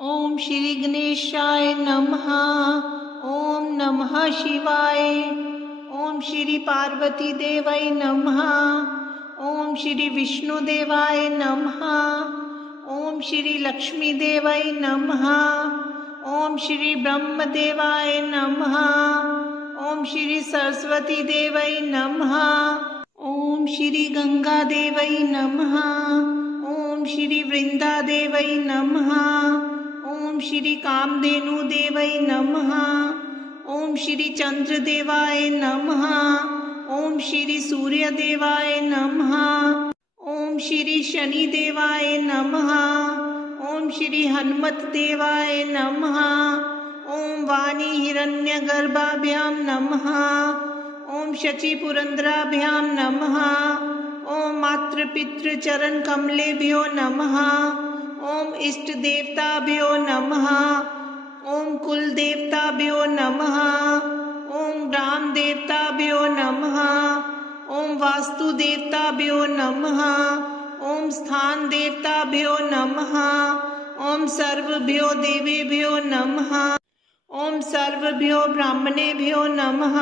ओम श्री गणेशाय नमः। ओम नमः शिवाय। ओम श्री पार्वती देवाय नमः। ओम श्री विष्णु देवाय नमः। ओम श्री लक्ष्मी देवाय नमः। ओम श्री ब्रह्म देवाय नमः। ओम श्री सरस्वती देवाय नमः। ओम श्री गंगा देवाय नमः। ओम श्री वृंदा देवाय नमः। ओम श्री कामधेनु देवाय नमः। ओम श्री चंद्र देवाय नमः। ओम श्री सूर्य देवाय नमः। ओम श्री शनि देवाय नमः। ओम श्री हनुमत देवाय नमः। ओम वाणी हिरण्यगर्भाभ्यां नमः। ओम शची पुरंदराभ्यां नमः। ओम मातृपितृ चरण कमलेभ्यो नमः। ओम इष्ट देवताभ्यो नमः। ओम कुल देवताभ्यो नमः। ओम ग्राम देवताभ्यो नमः। ओम वास्तु देवताभ्यो नमः। ओम स्थान देवताभ्यो नमः। ओम सर्वभ्यो देवेभ्यो नमः। ओम सर्वभ्यो ब्राह्मणेभ्यो नमः।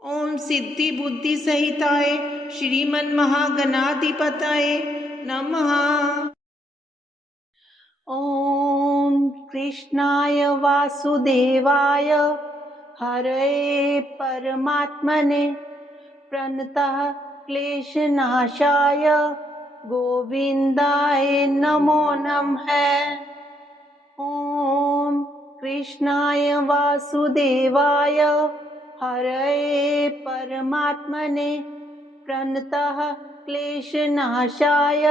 ओम सिद्धि बुद्धि सहिताय श्रीमन महागणाधिपतये नमः। ओम कृष्णाय वासुदेवाय हरे परमात्मने प्रणतः क्लेशनाशाय गोविंदाय नमो नमः। ओम कृष्णाय वासुदेवाय हरे परमात्मने प्रणतः क्लेशनाशाय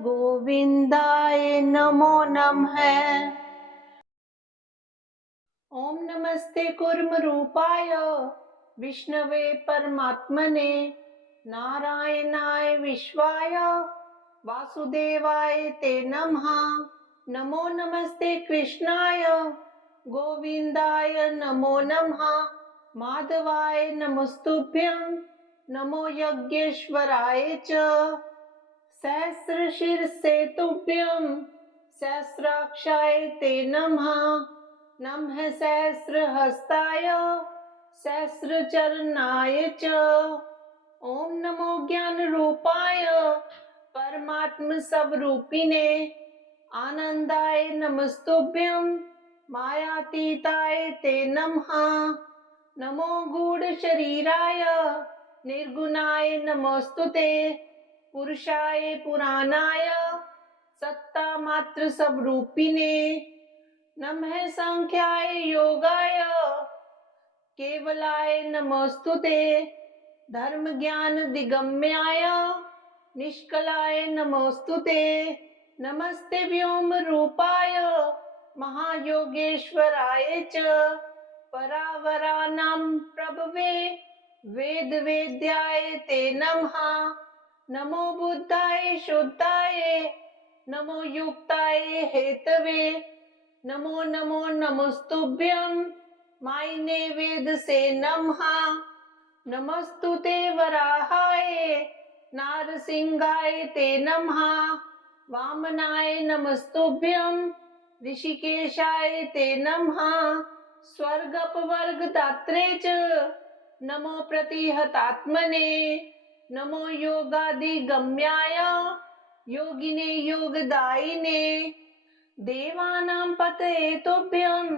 गोविंदाय नमो नमः। ओम नमस्ते कूर्मरूपाय विष्णवे परमात्मने नारायणाय विश्वाय वासुदेवाय ते नमः। नमो नमस्ते कृष्णाय गोविंदाय नमो नमः। माधवाय नमस्तुभ्यं नमो यज्ञेश्वराय च सहस्रशीर्षे तुभ्यं सहस्राक्षाय ते नमः। नमः सहस्रहस्ताय सहस्रचरणाय च। ओम नमो ज्ञान रूपाय परमात्म स्वरूपिणे आनंदाय नमस्तुभ्यं मायातीताय ते नमः। नमो गूढ़ शरीराय निर्गुणाय नमोस्तुते पुरुषाय पुराणाय सत्ता मात्र स्वरूपिणे नमः। संख्याय योगाय केवलाय नमोस्तुते धर्म ज्ञान दिगम्याय निष्कलाय नमोस्तुते। नमस्ते व्योम रूपाय महायोगेश्वराय च परावराणां प्रभवे वेद वेद्याय ते नमः। नमो बुद्धाय शुद्धाय नमो युक्ताय हेतवे नमो नमो नमस्तुभ्यं मायने वेद से नमः। नमस्तुते वराहाय नारसिंहाय ते नमः। वामनाय नमस्तुभ्यं ऋषिकेशाय ते नमः। स्वर्गपवर्गदात्रे च नमो प्रतिहतात्मने नमो योगादिगम्याय योगिने योगदायिने देवानां पतये तुभ्यं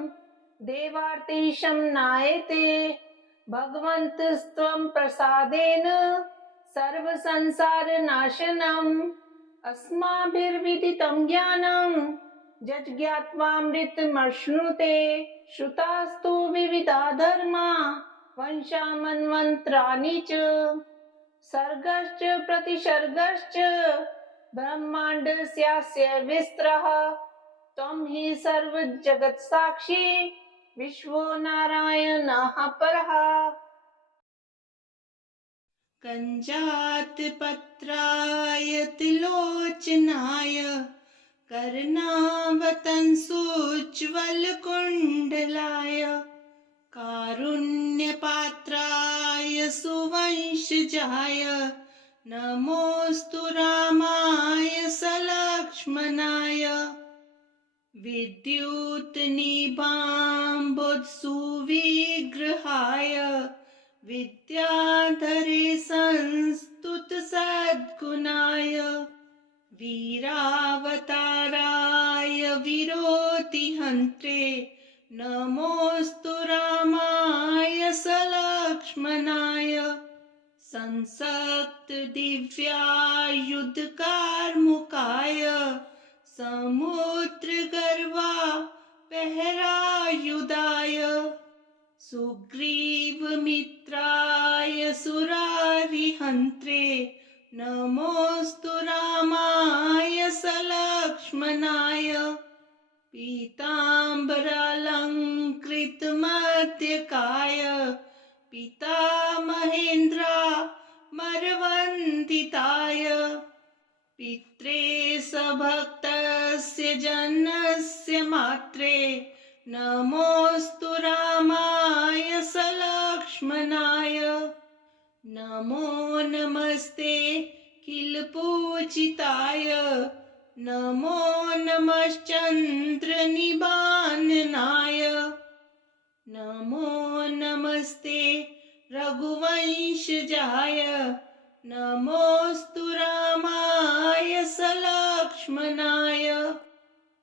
देवार्तिशमनाय ते भगवन्तस्त्वं प्रसादेन सर्वसंसारनाशनम् अस्माभिर्विदितं ज्ञानं जज्ञात्वामृतमश्नुते श्रुतास्तु विविधा धर्मा वंशामन्वन्त्राणि च सर्गश्च प्रतिसर्गश्च ब्रह्माण्डस्यास्य विस्तरः त्वं हि सर्वजगत्साक्षी विश्वो नारायणः परः। कञ्जातपत्राय तिलोचनाय कर्णावतंसोज्ज्वलकुण्डलाय कारुण्यपात्राय सुवंशजाय नमोऽस्तु रामाय सलक्ष्मणाय विद्युत्निभाम्बुत्सुविग्रहाय विद्याधरे संस्तुत सद्गुणाय वीरावताराय विरोतिहन्त्रे नमोऽस्तु रामाय सलक्ष्मणाय संसक्त दिव्यायुधकार्मुकाय समुद्रगर्वा पहरायुधाय सुग्रीवमित्राय सुरारिहन्त्रे नमोऽस्तु रामाय सलक्ष्मणाय पीताम्बरालङ्कृतमध्यकाय पितामहेन्द्रामरवन्दिताय पित्रे सभक्तस्य जनस्य मात्रे नमोऽस्तु रामाय सलक्ष्मणाय नमो नमस्ते किल पूजिताय नमो नमश्चन्द्रनिबाननाय नमो नमस्ते रघुवंशजाय नमोऽस्तु रामाय सलक्ष्मणाय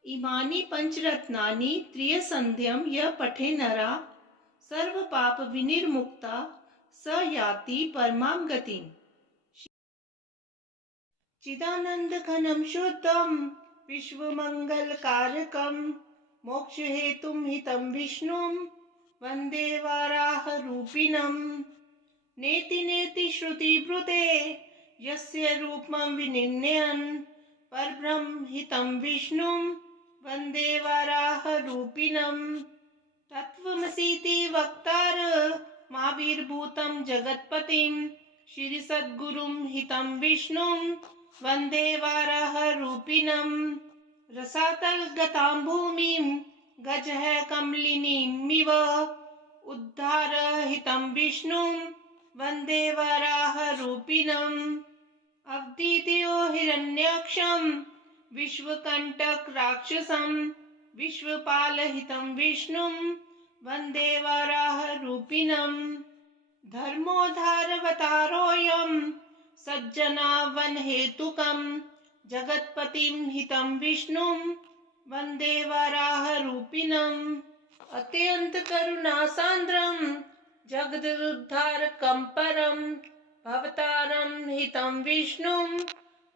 इमानि पंचरत्नानि त्रियसन्ध्यं यः पठे नरा सर्व पाप विनिर्मुक्ता स याति परमां गतिम्। चिदानंद घनम शुद्धम विश्वमंगलकारकम मोक्ष हेतुम हितम विष्णुम वंदे वाराह रूपिणम नेति नेति श्रुति ब्रुते यस्य रूपम विनिर्णयन् परब्रह्म हितम विष्णुम वंदे वाराह रूपिणम तत्वमसीति वक्तार महावीरभूतं जगत्पतिं श्री सद्गुरुं हितं विष्णुं वंदे वाराह रूपिणं रसातलगतां भूमिं गजः कमलिनीमिव उद्धार हितं विष्णुं वंदे वाराह रूपिणं अवधीतयो हिरण्याक्षं विश्वकंटक राक्षसं विश्वपाल हितं विष्णुं वंदे वाराह रूपिणं धर्मोद्धारवतारोऽयं सज्जनावन हेतुकं जगत्पतिं हितं विष्णुं वंदे वाराह रूपिणं अत्यंत करुणासान्द्रं जगदुद्धारकं परं भवतारं हितं विष्णुं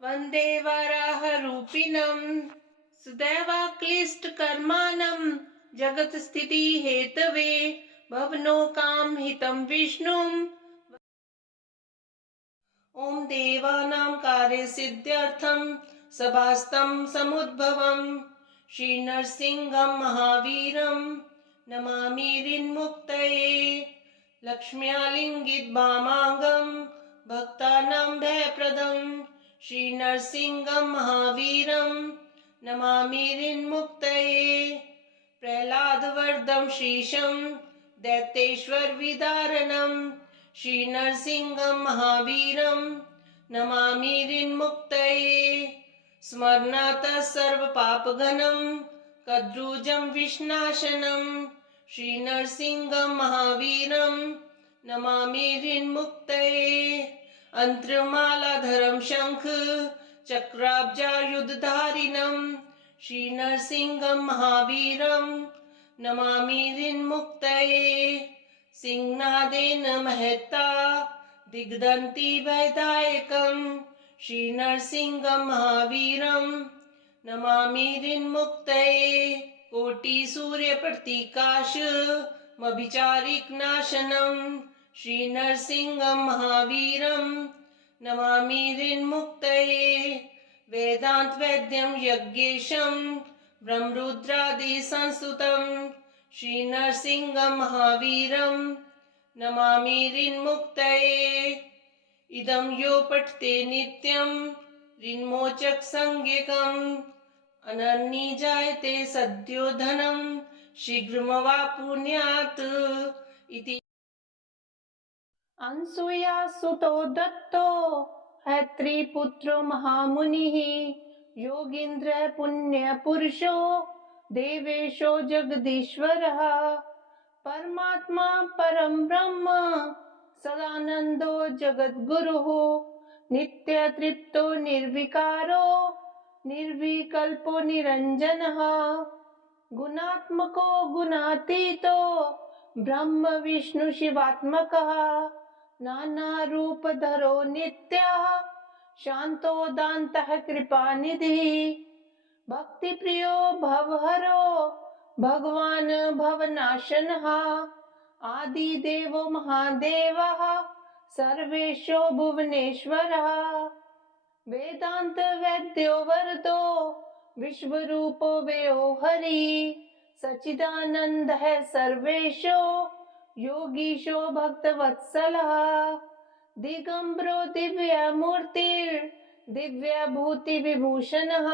वंदे वाराह रूपिणं सुदैवाक्लिष्टकर्माणं जगत स्थिति हेतवे भवनोकाम हितं विष्णुं ओम देवानां कार्यसिद्ध्यर्थं सभास्तं समुद्भवं श्री नरसिंहं महावीरं नमामि ऋन्मुक्तये लक्ष्म्यालिङ्गित वामाङ्गं भक्तानां भयप्रदं श्री नरसिंहं महावीरं नमामि ऋन्मुक्तये प्रह्लादवरदं श्रीशं दैत्येश्वर विदारणं श्री नरसिंहं महावीरं नमामि ऋन्मुक्तये स्मरणातः सर्वपापघ्नं कद्रुजं विष्णाशनं श्री नरसिंहं महावीरं नमामि ऋन्मुक्तये अंत्रमालाधरं शंख चक्राब्जायुधधारिणं श्री नरसिंहं महावीरं नमामि ऋन्मुक्तये सिंहनादेन महता दिग्दन्ति वैदायकं श्री नरसिंहं महावीरं नमामि ऋन्मुक्तये कोटिसूर्यप्रतीकाशमभिचारिकनाशनं श्री नरसिंहं महावीरं नमामि ऋन्मुक्तये वेदान्तवैद्यं यज्ञेशं ब्रह्मरुद्रादिसंस्तुतं श्री नरसिंहं महावीरं नमामि ऋन्मुक्तये इदं यो पठते नित्यं ऋन्मोचक संज्ञकम् अनन्यी जायते सद्यो धनं शीघ्रमवाप्नुयात् इति। अनसूया सुतो दत्तो हैत्रीपुत्रो महामुनिः योगीन्द्र पुण्य पुरुषो देवेशो जगदीश्वरः परमात्मा परं ब्रह्म सदानन्दो जगद्गुरुः नित्यतृप्तो निर्विकारो निर्विकल्पो निरञ्जनः गुणात्मको गुणातीतो ब्रह्म विष्णु शिवात्मकः नानारूपधरो नित्यः शान्तो दान्तः कृपानिधिः भक्तिप्रियो भवहरो भगवान् भवनाशनः आदिदेवो महादेवः सर्वेशो भुवनेश्वरः वेदांत वेद्यो वरदो विश्वरूपो वेयो हरि सच्चिदानंद है सर्वेशो योगीशो भक्तवत्सलः दिगंबरो दिव्यमूर्तिर् दिव्यभूति विभूषणः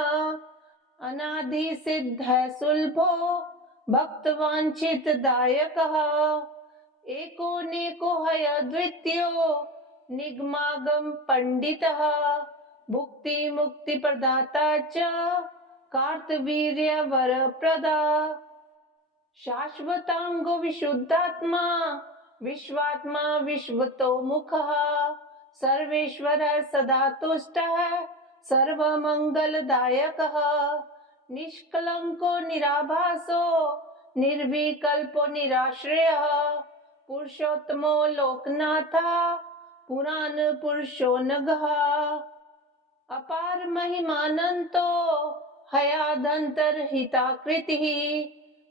अनादि सिद्ध सुलभो भक्तवांछितदायकः एको नेको हय द्वितीयो निगमागम पंडितः भुक्ति मुक्ति प्रदाता च कार्तवीर्य वरप्रदा शाश्वतांगो विशुद्धात्मा विश्वात्मा विश्वतोमुखः सर्वेश्वरः सदा तुष्टः सर्वमंगलदायकः निष्कलंको निराभासो निर्विकल्पो निराश्रयः पुरुषोत्तमो लोकनाथः पुराण पुरुषो नघः अपार महिमानंतो हयादंतरहिताकृतिः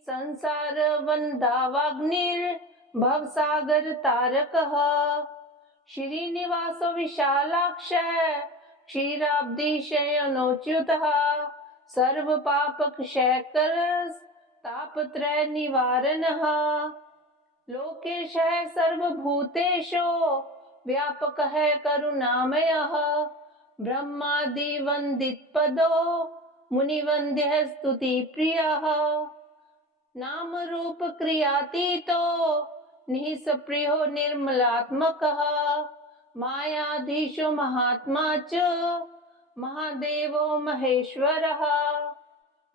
संसार वन्दावाग्निर् भवसागर तारकः श्रीनिवासो विशालाक्षः क्षीराब्धि शयनोच्युतः सर्वपापक्षयकरस् तापत्रय निवारणः लोकेशः सर्वभूतेषु व्यापकः करुणामयः ब्रह्मादि वन्दितपदो मुनिवन्द्यः स्तुतिप्रियः नाम रूप क्रियातीतो निःस्पृहो निर्मलात्मकः मायाधीशो महात्मा च महादेवो महेश्वरः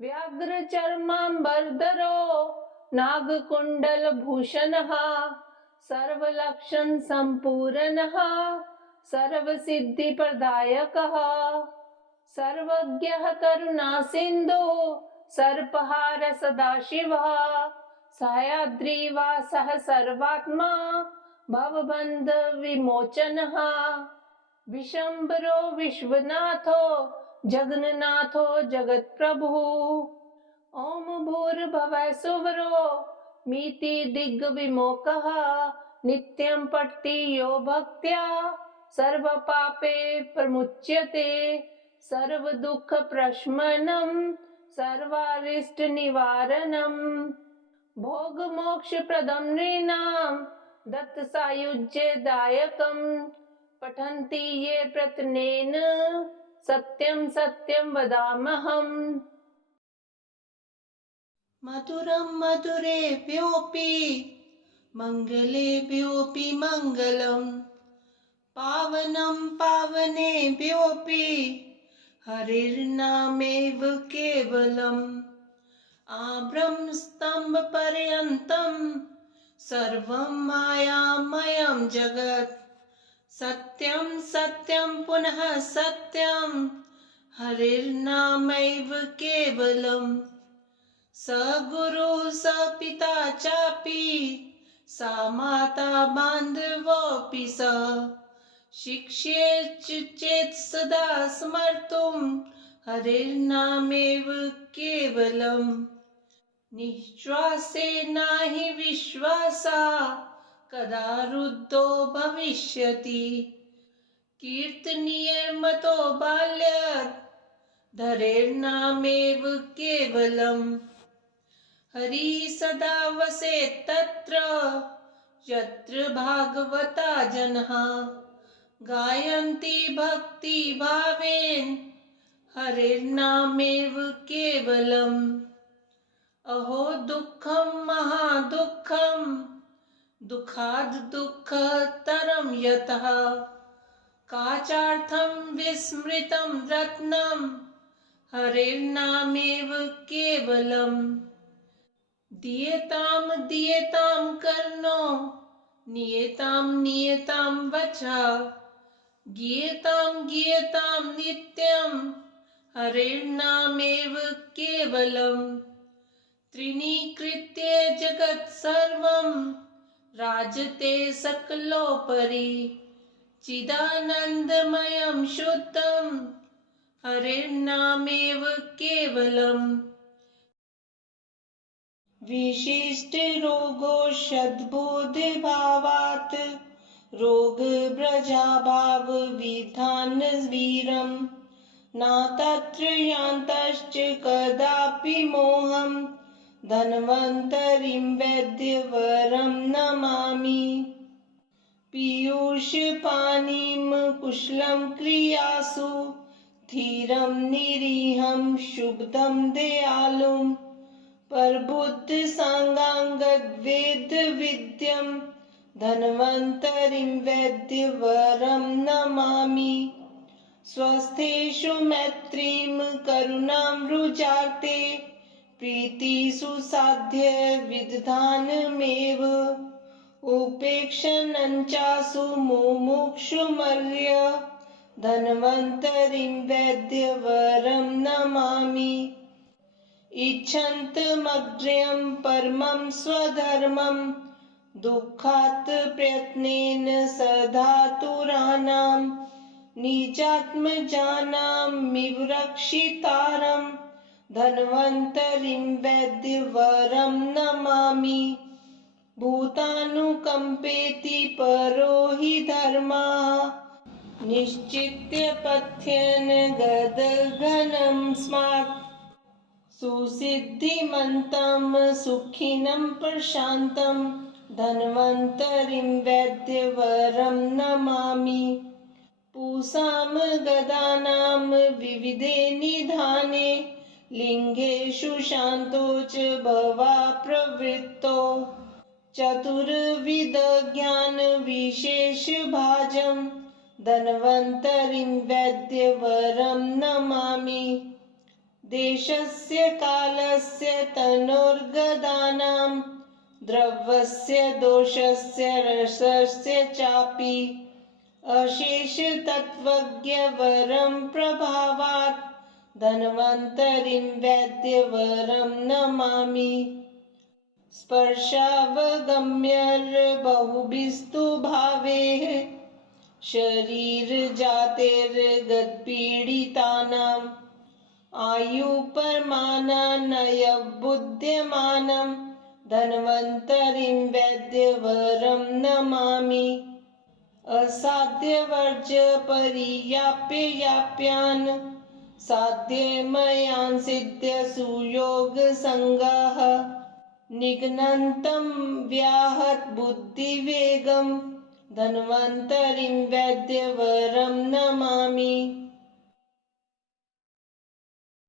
व्याघ्रचर्माम्बरधरो नागकुण्डलभूषणः सर्वलक्षण सम्पूर्णः सर्वसिद्धिप्रदायकः सर्वज्ञः करुणासिन्धु सर्पहार सदाशिवः सह्याद्रिवासः सर्वात्मा भवबन्ध विमोचनः विशम्बरो विश्वनाथो जगन्नाथो जगत्प्रभुः ओम भूर्भुवः सुवरो मीति दिग्विमोकः नित्यं पठति यो भक्त्या सर्वपापे प्रमुच्यते सर्वदुःखप्रशमनं सर्वारिष्टनिवारणम् भोगमोक्षप्रदं नृणां दत्तसायुज्यदायकं पठन्ति ये प्रयत्नेन सत्यं सत्यं वदाम्यहम् मधुरं मधुरेभ्योऽपि मङ्गलेभ्योऽपि मङ्गलम् पावनं पावनेभ्योऽपि हरिर्नामेव केवलम् आब्रह्मस्तम्भपर्यन्तं सर्वं मायामयं जगत् सत्यं सत्यं पुनः सत्यं हरिर्नामैव केवलम् स गुरुः स पिता चापि सा माता बान्धवोऽपि स शिक्षेत् चेत् सदा स्मर्तुं हरिर्नामेव केवलम् निःश्वासे नहि विश्वासा कदा रुद्धो भविष्यति कीर्तनीये मतो बाल्यात् धरेर्नामेव केवलम् हरि सदा वसेत् तत्र यत्र भागवता जनाः गायन्ति भक्ति भावेन हरिर्नामेव केवलम् अहो दुःखं महादुःखं दुःखाद् दुःखतरं यतः काचार्थं विस्मृतं रत्नं हरेर्नामेव केवलम्। दीयतां दीयतां कर्णो नियतां नियतां वचा। गीयतां गीयतां नित्यं हरेर्नामेव केवलम्। त्रिणीकृत्य जगत् सर्वं राजते सकलोपरि। चिदानन्दमयं शुद्धं हरेर्नामेव केवलम्। विशिष्टरोगोषद्बोधभावात् रोगव्रजाभावविधानवीरं न तत्र यान्तश्च कदापि मोहं धन्वन्तरिं वैद्यवरं नमामि। पीयूषपानिं कुशलं क्रियासु धीरं निरीहं शुभदं दयालुं परबुद्धसाङ्गाङ्गद्वेदविद्यं धन्वन्तरिं वैद्यवरं नमामि। स्वस्थेषु मैत्रीं करुणां रुजार्ते प्रीतिषु साध्य विदधानमेव उपेक्षणञ्चासु मुमुक्षुमर्य धन्वन्तरिं वैद्यवरं नमामि। इच्छन्तमग्र्यं परमं स्वधर्मं दुःखात् प्रयत्नेन सधातुराणां निजात्मजानामिव रक्षितारं धन्वन्तरिं वैद्यवरं नमामि। भूतानुकम्पेति परो हि धर्माः निश्चित्य पथ्यन् गदघनं स्मात् सुसिद्धिमन्तं सुखिनं प्रशान्तं धन्वन्तरिं वैद्यवरं नमामि। पूषां गदानां विविधे निधाने लिङ्गेषु शान्तो च भवाप्रवृत्तो चतुर्विधज्ञानविशेषभाजं धन्वन्तरिं वैद्यवरं नमामि। देशस्य कालस्य तनोर्गदानां द्रव्यस्य दोषस्य रसस्य चापि अशेषतत्त्वज्ञवरं प्रभावात् धन्वन्तरिं वैद्यवरं नमामि। स्पर्शावगम्यर्बहुभिस्तु भावैः शरीरजातेर्गतपीडितानाम् आयुपर्माणानयबुध्यमानं धन्वन्तरिं वैद्यवरं नमामि। असाध्यवर्जपर्याप्यान् साध्यमयान् सिद्ध्य सुयोगसङ्गः निघ्नन्तं व्याहत बुद्धिवेगं धन्वन्तरिं वैद्यवरं नमामि।